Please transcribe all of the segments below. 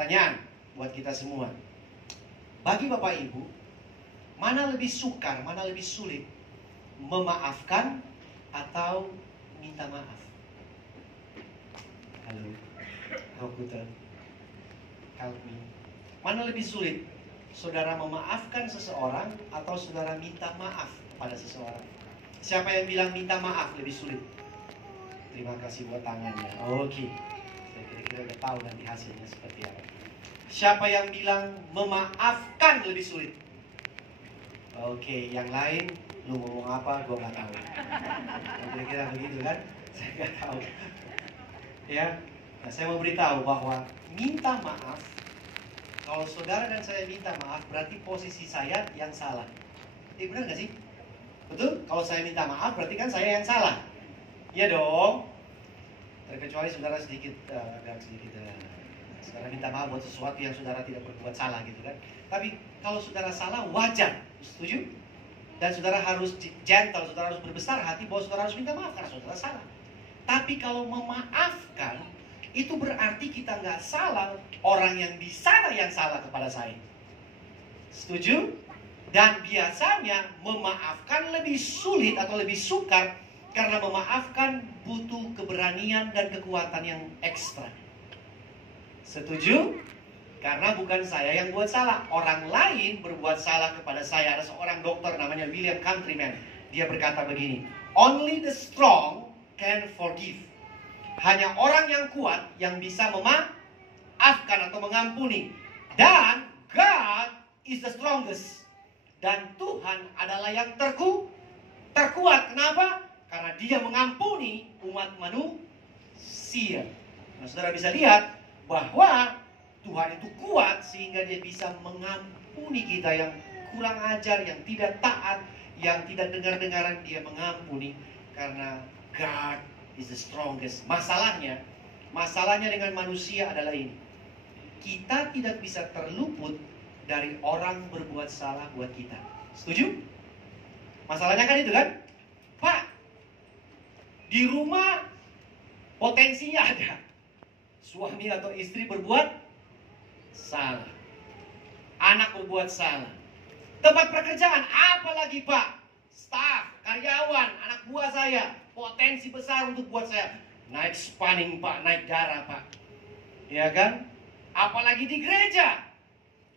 Pertanyaan buat kita semua. Bagi Bapak Ibu, mana lebih sukar, mana lebih sulit? Memaafkan atau minta maaf? Halo, Roh Putra, help me. Mana lebih sulit? Saudara memaafkan seseorang atau saudara minta maaf kepada seseorang? Siapa yang bilang minta maaf lebih sulit? Terima kasih buat tangannya. Oke. Saya kira-kira udah tahu nanti hasilnya seperti apa. Siapa yang bilang memaafkan lebih sulit? Oke, yang lain lu ngomong apa gue nggak tahu. Kira-kira begitu kan? Saya nggak tahu. Ya, nah, saya mau beritahu bahwa minta maaf, kalau saudara dan saya minta maaf berarti posisi saya yang salah. Benar nggak sih? Betul? Kalau saya minta maaf berarti kan saya yang salah. Iya dong. Terkecuali saudara agak sedikit saudara minta maaf buat sesuatu yang saudara tidak berbuat salah gitu kan. Tapi kalau saudara salah wajar, setuju? Dan saudara harus gentle, saudara harus berbesar hati bahwa saudara harus minta maaf karena saudara salah. Tapi kalau memaafkan, itu berarti kita nggak salah, orang yang di sana yang salah kepada saya. Setuju? Dan biasanya memaafkan lebih sulit atau lebih sukar karena memaafkan butuh keberanian dan kekuatan yang ekstra. Setuju? Karena bukan saya yang buat salah. Orang lain berbuat salah kepada saya. Ada seorang dokter namanya William Countryman. Dia berkata begini, only the strong can forgive. Hanya orang yang kuat yang bisa memaafkan atau mengampuni. Dan God is the strongest. Dan Tuhan adalah yang terkuat. Kenapa? Karena dia mengampuni umat manusia. Nah, saudara bisa lihat bahwa Tuhan itu kuat sehingga dia bisa mengampuni kita yang kurang ajar, yang tidak taat, yang tidak dengar-dengaran. Dia mengampuni karena God is the strongest. Masalahnya dengan manusia adalah ini. Kita tidak bisa terluput dari orang berbuat salah buat kita. Setuju? Masalahnya kan itu kan? Pak, di rumah potensinya ada. Suami atau istri berbuat salah. Anak berbuat salah. Tempat pekerjaan, apalagi Pak? Staf, karyawan, anak buah saya. Potensi besar untuk buat saya. Naik spanning Pak, naik darah Pak. Ya kan? Apalagi di gereja.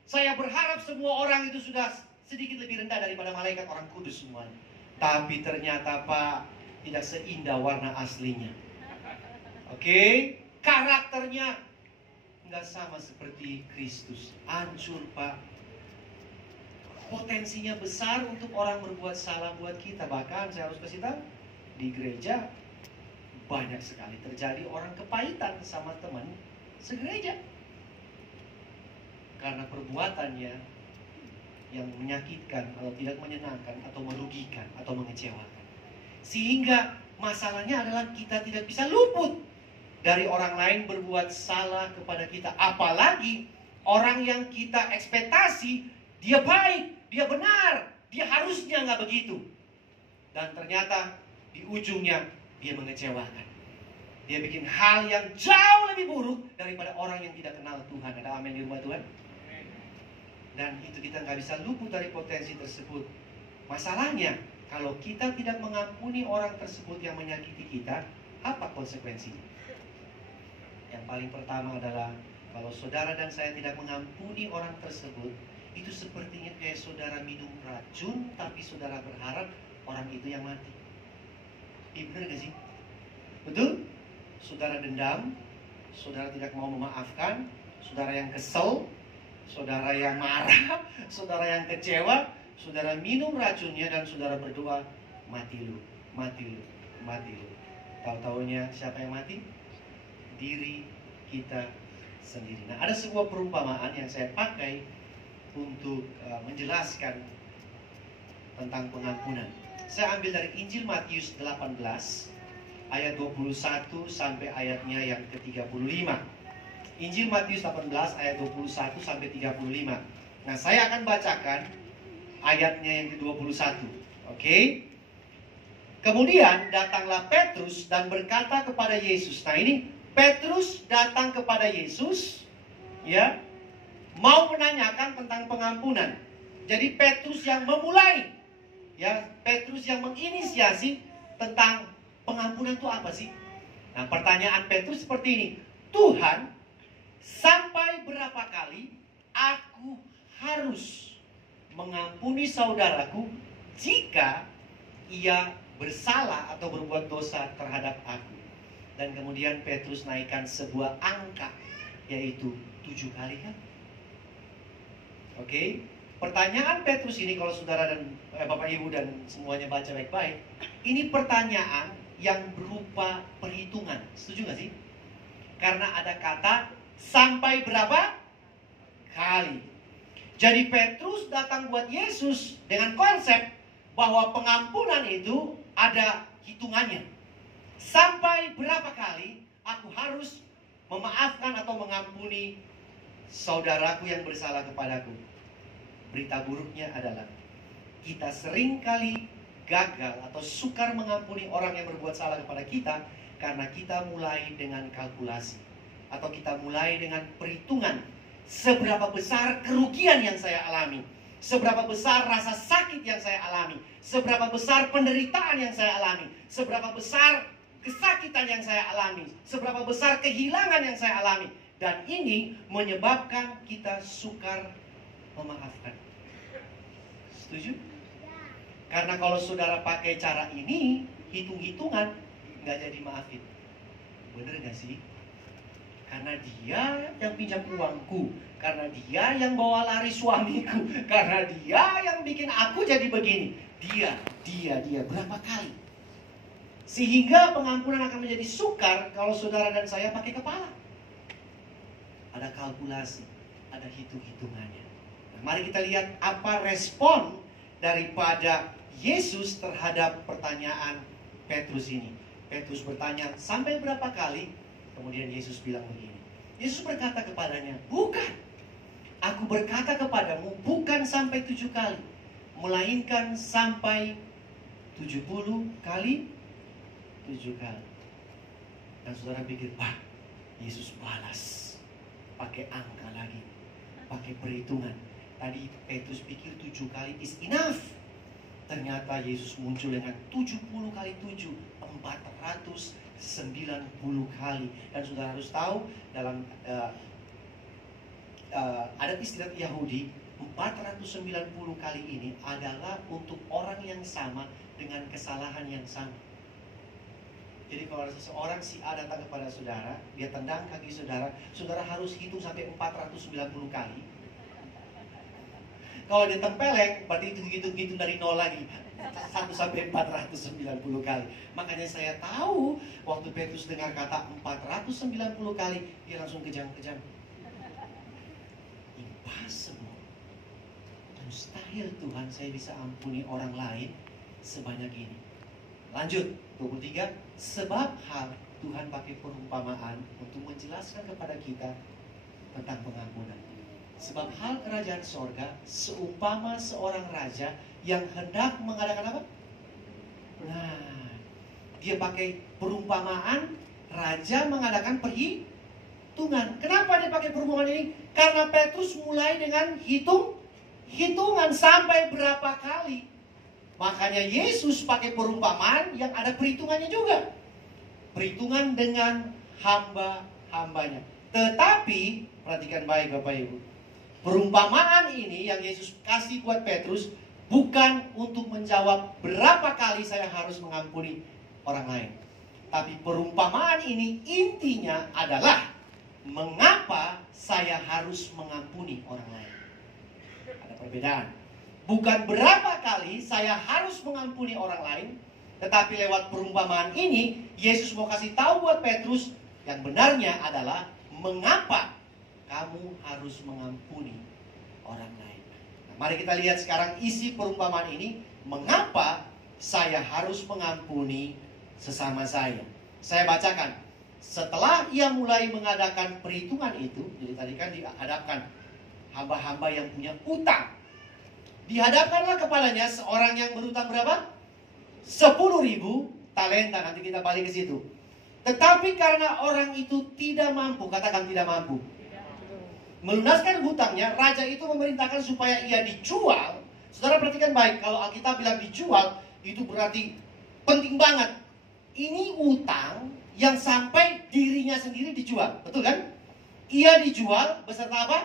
Saya berharap semua orang itu sudah sedikit lebih rendah daripada malaikat orang kudus semuanya. Tapi ternyata Pak, tidak seindah warna aslinya. Oke? Karakternya nggak sama seperti Kristus. Hancur Pak. Potensinya besar untuk orang berbuat salah buat kita. Bahkan saya harus kasih tahu, di gereja banyak sekali terjadi orang kepahitan sama teman segereja. Karena perbuatannya yang menyakitkan atau tidak menyenangkan atau merugikan atau mengecewakan. Sehingga masalahnya adalah kita tidak bisa luput dari orang lain berbuat salah kepada kita. Apalagi orang yang kita ekspektasi dia baik, dia benar, dia harusnya nggak begitu. Dan ternyata di ujungnya dia mengecewakan. Dia bikin hal yang jauh lebih buruk daripada orang yang tidak kenal Tuhan. Ada amin di rumah Tuhan? Dan itu kita nggak bisa luput dari potensi tersebut. Masalahnya, kalau kita tidak mengampuni orang tersebut yang menyakiti kita, apa konsekuensinya? Yang paling pertama adalah, kalau saudara dan saya tidak mengampuni orang tersebut, itu sepertinya kayak saudara minum racun, tapi saudara berharap orang itu yang mati. Benar gak sih? Betul? Saudara dendam, saudara tidak mau memaafkan, saudara yang kesel, saudara yang marah, saudara yang kecewa, saudara minum racunnya dan saudara berdoa, mati lu, mati lu, mati lu. Tahu-taunya siapa yang mati? Diri kita sendiri. Nah, ada sebuah perumpamaan yang saya pakai untuk menjelaskan tentang pengampunan. Saya ambil dari Injil Matius 18 ayat 21 sampai ayatnya yang ke-35. Injil Matius 18 ayat 21 sampai 35. Nah, saya akan bacakan ayatnya yang ke-21. Oke? Kemudian datanglah Petrus dan berkata kepada Yesus. Nah, ini Petrus datang kepada Yesus ya, mau menanyakan tentang pengampunan. Jadi Petrus yang memulai, ya, Petrus yang menginisiasi tentang pengampunan itu apa sih? Nah, pertanyaan Petrus seperti ini. Tuhan, sampai berapa kali aku harus mengampuni saudaraku jika ia bersalah atau berbuat dosa terhadap aku? Dan kemudian Petrus naikkan sebuah angka, yaitu 7 kali kan? Oke. Pertanyaan Petrus ini, kalau saudara dan Bapak Ibu dan semuanya baca baik-baik, ini pertanyaan yang berupa perhitungan. Setuju gak sih? Karena ada kata sampai berapa kali. Jadi Petrus datang buat Yesus dengan konsep bahwa pengampunan itu ada hitungannya. Sampai berapa kali aku harus memaafkan atau mengampuni saudaraku yang bersalah kepadaku. Berita buruknya adalah kita seringkali gagal atau sukar mengampuni orang yang berbuat salah kepada kita karena kita mulai dengan kalkulasi atau kita mulai dengan perhitungan. Seberapa besar kerugian yang saya alami, seberapa besar rasa sakit yang saya alami, seberapa besar penderitaan yang saya alami, seberapa besar kesakitan yang saya alami, seberapa besar kehilangan yang saya alami. Dan ini menyebabkan kita sukar memaafkan. Setuju? Karena kalau saudara pakai cara ini, hitung-hitungan, nggak jadi maafin. Bener nggak sih? Karena dia yang pinjam uangku, karena dia yang bawa lari suamiku, karena dia yang bikin aku jadi begini. Dia berapa kali? Sehingga pengampunan akan menjadi sukar kalau saudara dan saya pakai kepala. Ada kalkulasi, ada hitung-hitungannya. Nah, mari kita lihat apa respon daripada Yesus terhadap pertanyaan Petrus ini. Petrus bertanya, sampai berapa kali? Kemudian Yesus bilang begini. Yesus berkata kepadanya, bukan. Aku berkata kepadamu, bukan sampai 7 kali. Melainkan sampai 70 kali 7 kali. Dan saudara pikir, wah, Yesus balas. Pakai angka lagi. Pakai perhitungan. Tadi Petrus pikir 7 kali is enough. Ternyata Yesus muncul dengan 70 kali 7, 490 kali. Dan saudara harus tahu, dalam adat istiadat Yahudi, 490 kali ini adalah untuk orang yang sama dengan kesalahan yang sama. Jadi kalau ada seseorang si A datang kepada saudara, dia tendang kaki saudara, saudara harus hitung sampai 490 kali. Kalau dia tempeleng, berarti itu hitung dari 0 lagi. 1 sampai 490 kali. Makanya saya tahu waktu Petrus dengar kata 490 kali, dia langsung kejang-kejang. Impossible. Mustahil Tuhan saya bisa ampuni orang lain sebanyak ini. Lanjut, 23. Sebab hal Tuhan pakai perumpamaan untuk menjelaskan kepada kita tentang pengampunan. Sebab hal kerajaan sorga seumpama seorang raja yang hendak mengadakan apa? Nah, dia pakai perumpamaan raja mengadakan perhitungan. Kenapa dia pakai perumpamaan ini? Karena Petrus mulai dengan hitungan sampai berapa kali. Makanya Yesus pakai perumpamaan yang ada perhitungannya juga. Perhitungan dengan hamba-hambanya. Tetapi, perhatikan baik Bapak Ibu. Perumpamaan ini yang Yesus kasih buat Petrus bukan untuk menjawab berapa kali saya harus mengampuni orang lain. Tapi perumpamaan ini intinya adalah mengapa saya harus mengampuni orang lain. Ada perbedaan. Bukan berapa kali saya harus mengampuni orang lain, tetapi lewat perumpamaan ini Yesus mau kasih tahu buat Petrus yang benarnya adalah mengapa kamu harus mengampuni orang lain. Nah, mari kita lihat sekarang isi perumpamaan ini. Mengapa saya harus mengampuni sesama saya? Saya bacakan. Setelah ia mulai mengadakan perhitungan itu, jadi tadi kan dihadapkan hamba-hamba yang punya utang. Dihadapkanlah kepadanya seorang yang berutang berapa? 10.000 talenta. Nanti kita balik ke situ. Tetapi karena orang itu tidak mampu, katakan tidak mampu. melunaskan hutangnya, raja itu memerintahkan supaya ia dijual. Saudara perhatikan baik, kalau Alkitab bilang dijual, itu berarti penting banget. Ini utang yang sampai dirinya sendiri dijual, betul kan? Ia dijual beserta apa?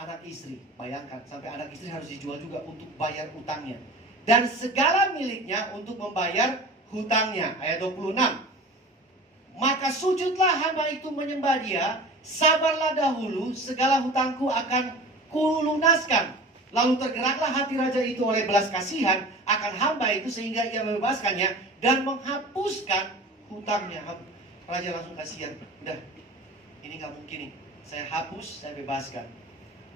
Anak istri. Bayangkan, sampai anak istri harus dijual juga untuk bayar utangnya. Dan segala miliknya untuk membayar hutangnya. Ayat 26. Maka sujudlah hamba itu menyembah dia, sabarlah dahulu, segala hutangku akan kulunaskan. Lalu tergeraklah hati raja itu oleh belas kasihan akan hamba itu, sehingga ia membebaskannya dan menghapuskan hutangnya. Raja langsung kasihan, udah, ini gak mungkin nih, saya hapus, saya bebaskan.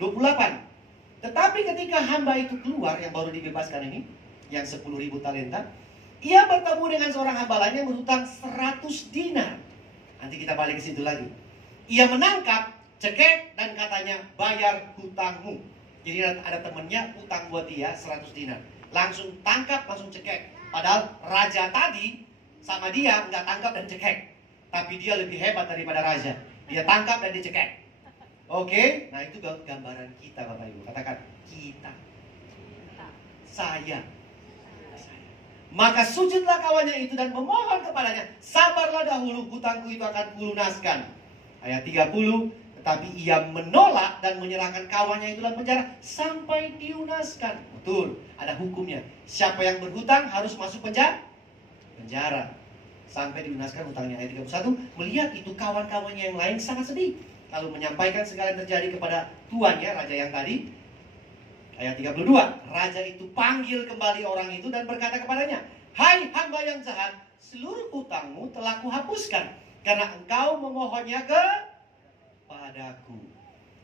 28. Tetapi ketika hamba itu keluar, yang baru dibebaskan ini, yang 10.000 talenta, ia bertemu dengan seorang hamba lain yang berhutang 100 dinar. Nanti kita balik ke situ lagi. Ia menangkap, cekek, dan katanya, bayar hutangmu. Jadi ada temennya utang buat dia 100 dinar. Langsung tangkap, langsung cekek. Padahal raja tadi sama dia nggak tangkap dan cekek. Tapi dia lebih hebat daripada raja. Dia tangkap dan dicekek. Oke, nah itu gambaran kita Bapak Ibu. Katakan, kita. Saya. Maka sujudlah kawannya itu dan memohon kepadanya, sabarlah dahulu, hutangku itu akan kulunaskan. Ayat 30. Tetapi ia menolak dan menyerahkan kawannya itu dalam penjara sampai dilunaskan. Betul, ada hukumnya. Siapa yang berhutang harus masuk penjara sampai dilunaskan hutangnya. Ayat 31. Melihat itu kawan-kawannya yang lain sangat sedih, lalu menyampaikan segala yang terjadi kepada tuannya, raja yang tadi. Ayat 32. Raja itu panggil kembali orang itu dan berkata kepadanya, hai hamba yang jahat, seluruh hutangmu telah kuhapuskan karena engkau memohonnya kepadaku.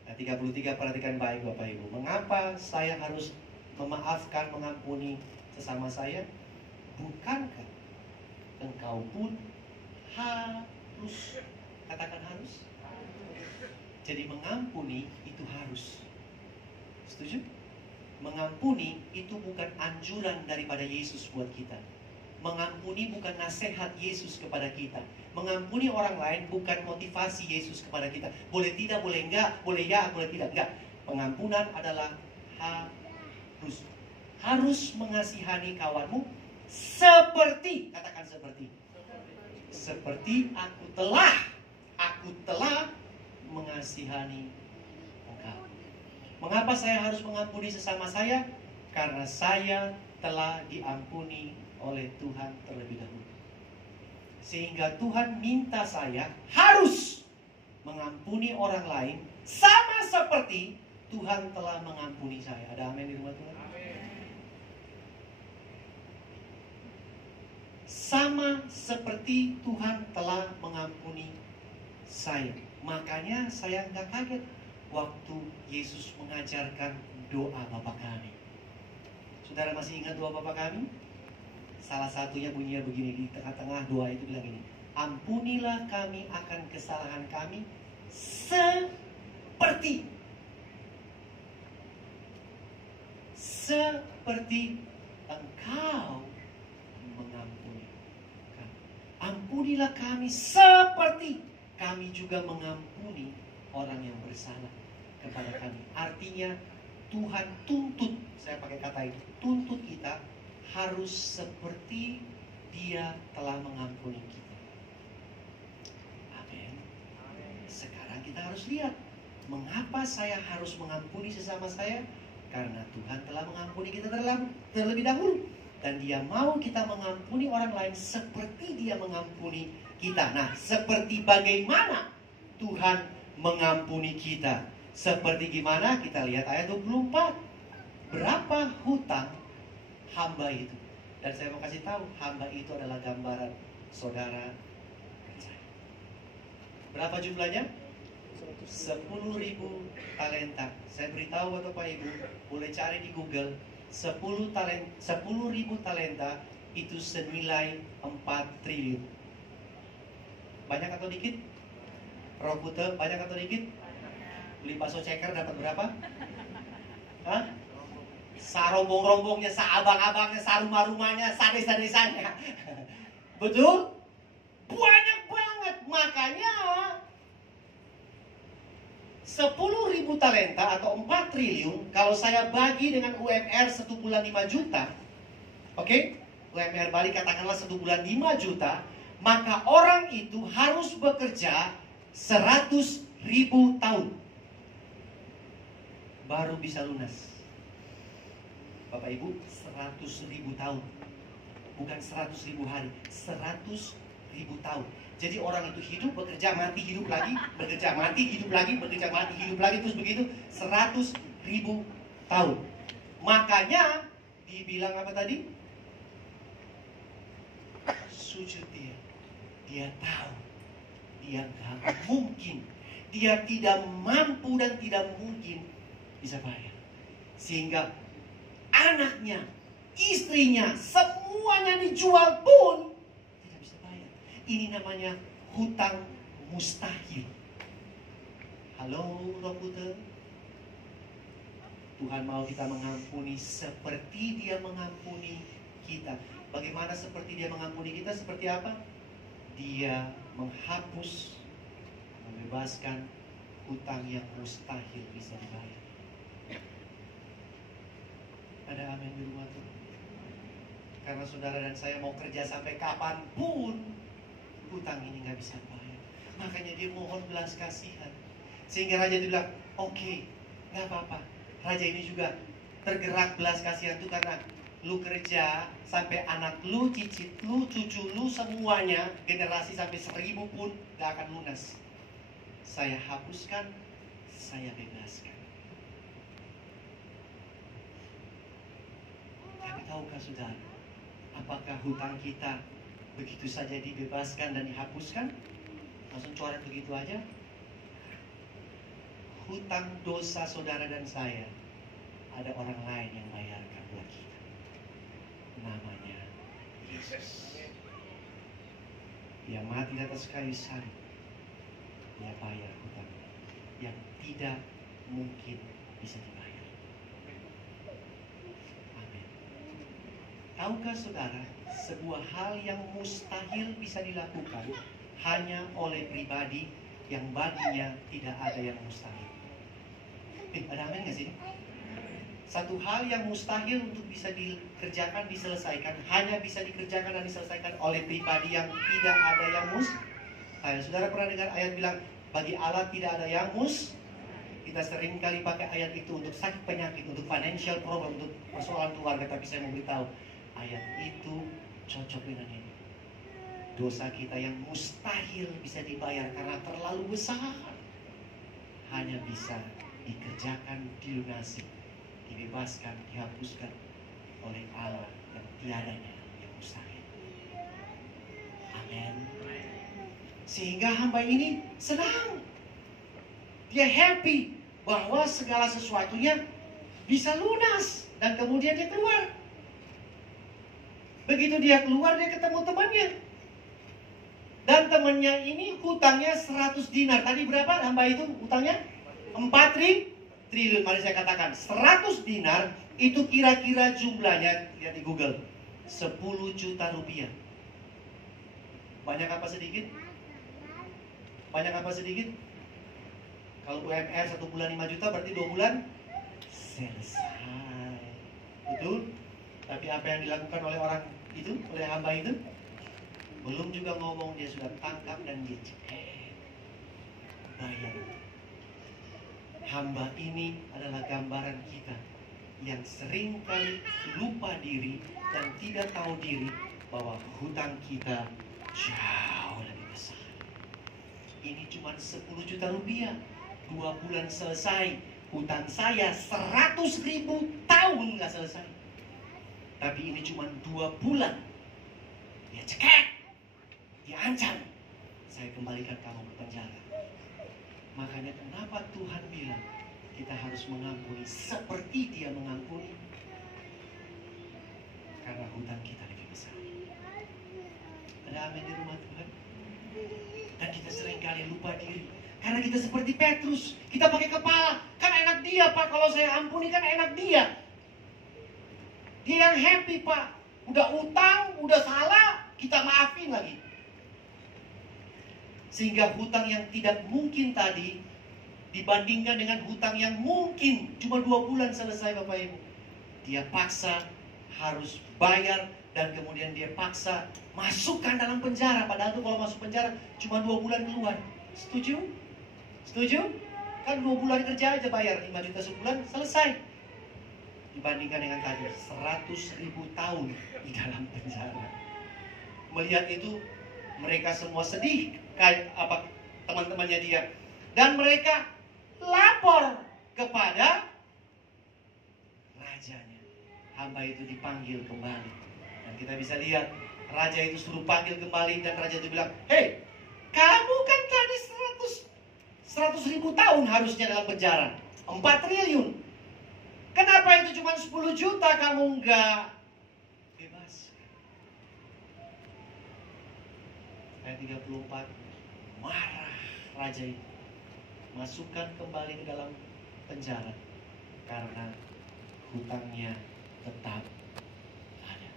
Ayat 33. Perhatikan baik Bapak Ibu. Mengapa saya harus memaafkan, mengampuni sesama saya? Bukankah engkau pun harus? Katakan harus. Jadi mengampuni itu harus. Setuju? Mengampuni itu bukan anjuran daripada Yesus buat kita. Mengampuni bukan nasihat Yesus kepada kita. Mengampuni orang lain bukan motivasi Yesus kepada kita. Boleh tidak, boleh enggak, boleh ya, boleh tidak, enggak. Pengampunan adalah harus. Harus mengasihani kawanmu seperti, katakan seperti aku telah mengasihani engkau. Mengapa saya harus mengampuni sesama saya? Karena saya telah diampuni oleh Tuhan terlebih dahulu. Sehingga Tuhan minta saya harus mengampuni orang lain sama seperti Tuhan telah mengampuni saya. Ada amin di rumah Tuhan? Sama seperti Tuhan telah mengampuni saya. Makanya saya nggak kaget waktu Yesus mengajarkan doa Bapa kami. Saudara masih ingat doa Bapa kami? Salah satunya bunyinya begini, di tengah-tengah doa itu bilang ini, ampunilah kami akan kesalahan kami seperti Engkau mengampuni kami. Ampunilah kami seperti kami juga mengampuni orang yang bersalah kepada kami. Artinya Tuhan tuntut, saya pakai kata itu, tuntut kita harus seperti Dia telah mengampuni kita. Amin. Sekarang kita harus lihat, mengapa saya harus mengampuni sesama saya? Karena Tuhan telah mengampuni kita terlebih dahulu. Dan Dia mau kita mengampuni orang lain seperti Dia mengampuni kita. Nah, seperti bagaimana Tuhan mengampuni kita? Seperti gimana? Kita lihat ayat 24. Berapa hutang hamba itu? Dan saya mau kasih tahu, hamba itu adalah gambaran saudara dan saya. Berapa jumlahnya? 10.000 talenta. Saya beritahu Bapak Ibu, boleh cari di Google. 10.000 talenta itu senilai 4 triliun. Banyak atau dikit? Rokute banyak atau dikit? Beli bakso ceker dapat berapa? Hah? Sarombong-rombongnya, saabang-abangnya, sarumah-rumahnya, sadis-sadisanya. Betul? Banyak banget. Makanya 10.000 talenta atau 4 triliun, kalau saya bagi dengan UMR 1 bulan 5 juta, oke? UMR Bali katakanlah 1 bulan 5 juta, maka orang itu harus bekerja 100.000 tahun baru bisa lunas. Bapak Ibu, 100.000 tahun. Bukan 100.000 hari, 100.000 tahun. Jadi orang itu hidup, bekerja, mati, hidup lagi, bekerja, mati, hidup lagi, bekerja, mati, hidup lagi, terus begitu 100.000 tahun. Makanya dibilang apa tadi? Sujud dia. Dia tahu. Dia gak mungkin. Dia tidak mampu dan tidak mungkin bisa bayar. Sehingga anaknya, istrinya, semuanya dijual pun tidak bisa bayar. Ini namanya hutang mustahil. Halo Roh Kudus. Tuhan mau kita mengampuni seperti Dia mengampuni kita. Bagaimana seperti Dia mengampuni kita? Seperti apa? Dia menghapus, membebaskan hutang yang mustahil bisa dibayar. Ada amin di rumah tuh? Karena saudara dan saya mau kerja sampai kapanpun, hutang ini gak bisa bayar. Makanya dia mohon belas kasihan. Sehingga raja bilang, oke, gak apa-apa. Raja ini juga tergerak belas kasihan itu karena lu kerja sampai anak lu, cicit lu, cucu lu, semuanya generasi sampai 1000 pun gak akan lunas. Saya hapuskan, saya bebaskan. Tapi tahukah saudara, apakah hutang kita begitu saja dibebaskan dan dihapuskan? Langsung coret begitu aja? Hutang dosa saudara dan saya, ada orang lain yang bayarkan buat kita. Namanya Yesus. Dia mati di atas kayu salib. Dia bayar hutang yang tidak mungkin bisa dibayar. Tahukah saudara, sebuah hal yang mustahil bisa dilakukan hanya oleh pribadi yang baginya tidak ada yang mustahil. Ada amin gak sih? Satu hal yang mustahil untuk bisa dikerjakan, diselesaikan, hanya bisa dikerjakan dan diselesaikan oleh pribadi yang tidak ada yang mustahil. Saudara pernah dengar ayat bilang, bagi Allah tidak ada yang mustahil. Kita sering kali pakai ayat itu untuk sakit penyakit, untuk financial problem, untuk persoalan keluarga. Tapi saya mau beritahu, ayat itu cocok dengan ini. Dosa kita yang mustahil bisa dibayar karena terlalu besar, hanya bisa dikerjakan, dilunasi, dibebaskan, dihapuskan oleh Allah yang tiadanya yang mustahil. Amin. Sehingga hamba ini senang. Dia happy bahwa segala sesuatunya bisa lunas. Dan kemudian dia keluar. Begitu dia keluar, dia ketemu temannya. Dan temannya ini hutangnya 100 dinar. Tadi berapa hamba itu hutangnya? 4 triliun. Mari saya katakan, 100 dinar itu kira-kira jumlahnya, lihat di Google, 10 juta rupiah. Banyak apa sedikit? Banyak apa sedikit? Kalau UMR 1 bulan 5 juta berarti 2 bulan selesai. Betul? Tapi apa yang dilakukan oleh orang itu, oleh hamba itu, belum juga ngomong, dia sudah tangkap dan dia bayar. Hamba ini adalah gambaran kita yang sering kali lupa diri dan tidak tahu diri bahwa hutang kita jauh lebih besar. Ini cuma 10 juta rupiah, 2 bulan selesai. Hutang saya 100.000 tahun nggak selesai. Tapi ini cuma 2 bulan. Dia cekek, dia ancam, saya kembalikan kamu ke penjara. Makanya kenapa Tuhan bilang kita harus mengampuni seperti Dia mengampuni? Karena hutang kita lebih besar. Ada amin di rumah Tuhan? Dan kita seringkali lupa diri. Karena kita seperti Petrus, kita pakai kepala. Kan enak dia Pak, kalau saya ampuni kan enak dia. Dia yang happy Pak. Udah utang, udah salah, kita maafin lagi. Sehingga hutang yang tidak mungkin tadi Dibandingkan dengan hutang yang mungkin cuma 2 bulan selesai Bapak Ibu. Dia paksa harus bayar dan kemudian dia paksa masukkan dalam penjara. Padahal tuh kalau masuk penjara cuma 2 bulan keluar. Setuju? Setuju? Kan 2 bulan kerja aja bayar 5 juta sebulan selesai. Dibandingkan dengan tadi 100.000 tahun di dalam penjara. Melihat itu mereka semua sedih kayak apa teman-temannya dia. Dan mereka lapor kepada rajanya. Hamba itu dipanggil kembali. Dan kita bisa lihat raja itu suruh panggil kembali dan raja itu bilang, "Hei, kamu kan tadi 100.000 tahun harusnya dalam penjara, 4 triliun. Kenapa itu cuma 10 juta kamu enggak bebas?" Ayat 34, marah raja itu. Masukkan kembali ke dalam penjara karena hutangnya tetap ada.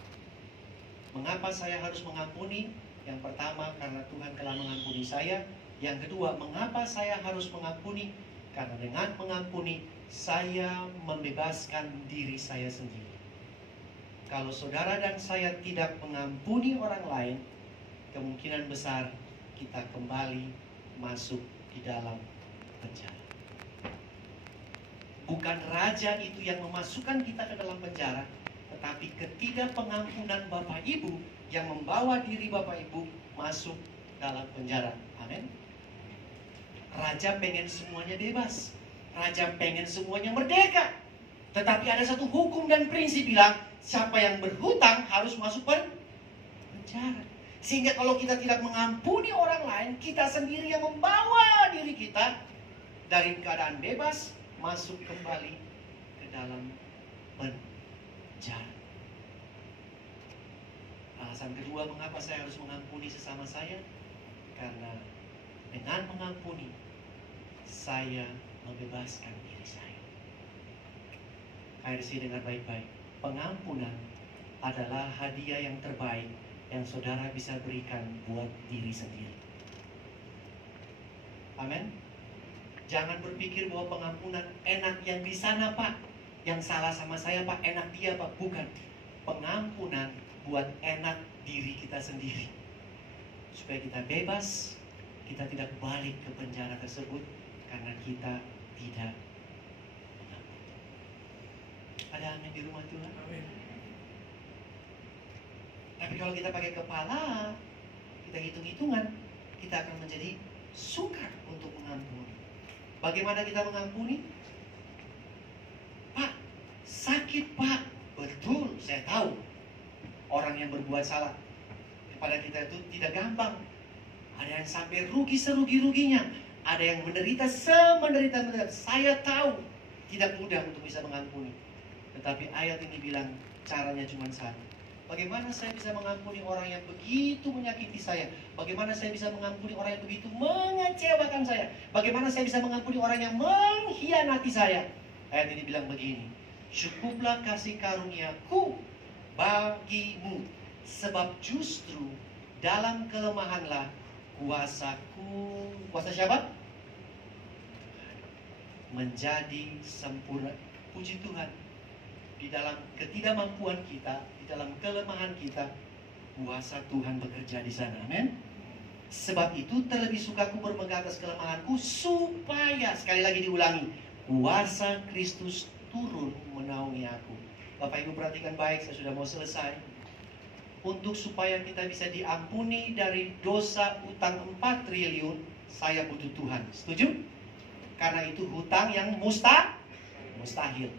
Mengapa saya harus mengampuni? Yang pertama, karena Tuhan telah mengampuni saya. Yang kedua, mengapa saya harus mengampuni? Karena dengan mengampuni, saya membebaskan diri saya sendiri. Kalau saudara dan saya tidak mengampuni orang lain, kemungkinan besar kita kembali masuk di dalam penjara. Bukan raja itu yang memasukkan kita ke dalam penjara, tetapi ketidakpengampunan Bapak Ibu yang membawa diri Bapak Ibu masuk dalam penjara. Amin. Raja pengen semuanya bebas. Raja pengen semuanya merdeka. Tetapi ada satu hukum dan prinsip bilang, siapa yang berhutang harus masuk penjara. Sehingga kalau kita tidak mengampuni orang lain, kita sendiri yang membawa diri kita dari keadaan bebas masuk kembali ke dalam penjara. Alasan kedua mengapa saya harus mengampuni sesama saya, karena dengan mengampuni saya membebaskan diri saya. KRC dengar baik-baik, pengampunan adalah hadiah yang terbaik yang saudara bisa berikan buat diri sendiri. Amin. Jangan berpikir bahwa pengampunan enak yang di sana Pak, yang salah sama saya Pak, enak dia Pak. Bukan. Pengampunan buat enak diri kita sendiri, supaya kita bebas, kita tidak balik ke penjara tersebut karena kita tidak mengampuni. Ada amin di rumah Tuhan? Amin. Tapi kalau kita pakai kepala, kita hitung-hitungan, kita akan menjadi sukar untuk mengampuni. Bagaimana kita mengampuni? Pak, sakit Pak. Betul, saya tahu. Orang yang berbuat salah kepada kita itu tidak gampang. Ada yang sampai rugi serugi-ruginya. Ada yang menderita semenderita-menderita. Saya tahu tidak mudah untuk bisa mengampuni. Tetapi ayat ini bilang caranya cuma satu. Bagaimana saya bisa mengampuni orang yang begitu menyakiti saya? Bagaimana saya bisa mengampuni orang yang begitu mengecewakan saya? Bagaimana saya bisa mengampuni orang yang mengkhianati saya? Ayat ini bilang begini, cukuplah kasih karuniaku bagimu, sebab justru dalam kelemahanlah kuasaku, kuasa siapa? Menjadi sempurna. Puji Tuhan, di dalam ketidakmampuan kita, di dalam kelemahan kita, kuasa Tuhan bekerja di sana. Amin. Sebab itu terlebih sukaku bermegah atas kelemahanku, supaya, sekali lagi diulangi, kuasa Kristus turun menaungi aku. Bapak Ibu perhatikan baik, saya sudah mau selesai. Untuk supaya kita bisa diampuni dari dosa utang 4 triliun, saya butuh Tuhan. Setuju? Karena itu hutang yang mustahil.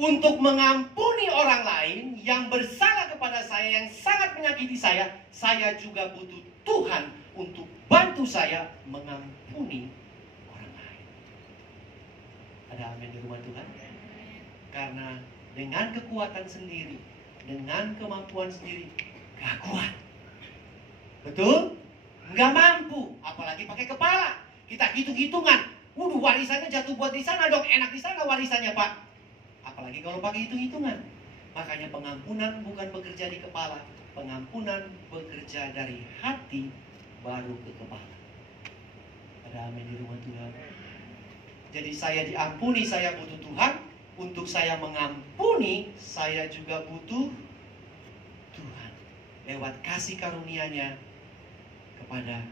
Untuk mengampuni orang lain yang bersalah kepada saya, yang sangat menyakiti saya juga butuh Tuhan untuk bantu saya mengampuni orang lain. Ada amin di rumah Tuhan? Karena dengan kekuatan sendiri, dengan kemampuan sendiri, gak kuat. Betul? Gak mampu, apalagi pakai kepala. Kita hitung-hitungan. Waduh, warisannya jatuh buat di sana dong, enak di sana warisannya Pak. Apalagi kalau pakai hitung-hitungan. Makanya pengampunan bukan bekerja di kepala, pengampunan bekerja dari hati baru ke kepala. Ada amin di rumah Tuhan. Jadi saya diampuni, saya butuh Tuhan. Untuk saya mengampuni, saya juga butuh Tuhan. Lewat kasih karunia-Nya kepada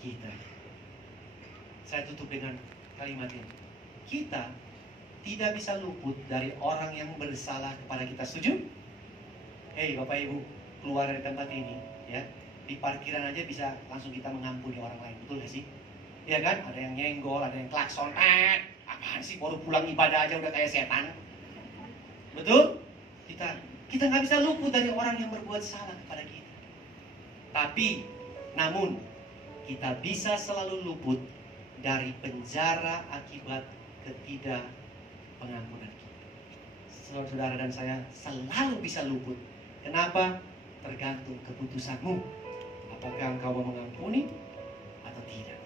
kita. Saya tutup dengan kalimat ini. Kita tidak bisa luput dari orang yang bersalah kepada kita. Setuju? Hei Bapak Ibu, keluar dari tempat ini, ya, di parkiran aja bisa langsung kita mengampuni orang lain. Betul gak sih? Ya kan? Ada yang nyenggol, ada yang klakson. Apaan sih, baru pulang ibadah aja udah kayak setan. Betul? Kita nggak bisa luput dari orang yang berbuat salah kepada kita. Tapi, namun kita bisa selalu luput dari penjara akibat ketidakpengampunan kita. Saudara-saudara dan saya selalu bisa luput. Kenapa? Tergantung keputusanmu. Apakah engkau mau mengampuni atau tidak?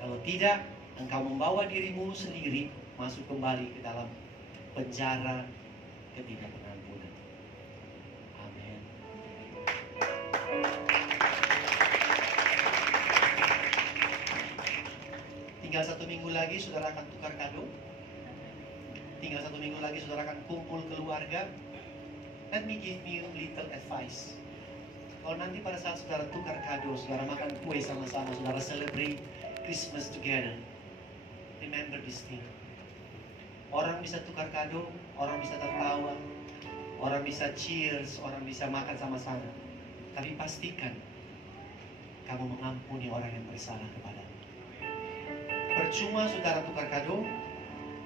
Kalau tidak, engkau membawa dirimu sendiri masuk kembali ke dalam penjara ketidakpengampunan. Amin. Tinggal 1 minggu lagi saudara akan tukar kado. Tinggal 1 minggu lagi saudara akan kumpul keluarga. Let me give you little advice. Kalau nanti pada saat saudara tukar kado, saudara makan kue sama-sama, saudara celebrate Christmas together, remember this thing. Orang bisa tukar kado, orang bisa tertawa, orang bisa cheers, orang bisa makan sama-sama. Tapi pastikan kamu mengampuni orang yang bersalah kepadamu. Percuma saudara tukar kado,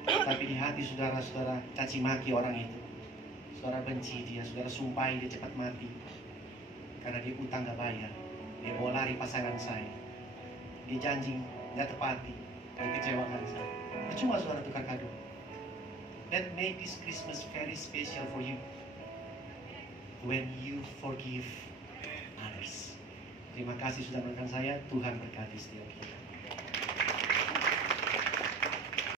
tapi di hati saudara caci maki orang itu. Saudara benci dia, saudara sumpahi dia cepat mati karena dia utang gak bayar. Dia bawa lari pasangan saya. Dia janji gak tepati, dia kecewakan saya. Percuma saudara tukar kado. That make this Christmas very special for you when you forgive others. Terima kasih sudah menonton saya. Tuhan berkati setiap kita.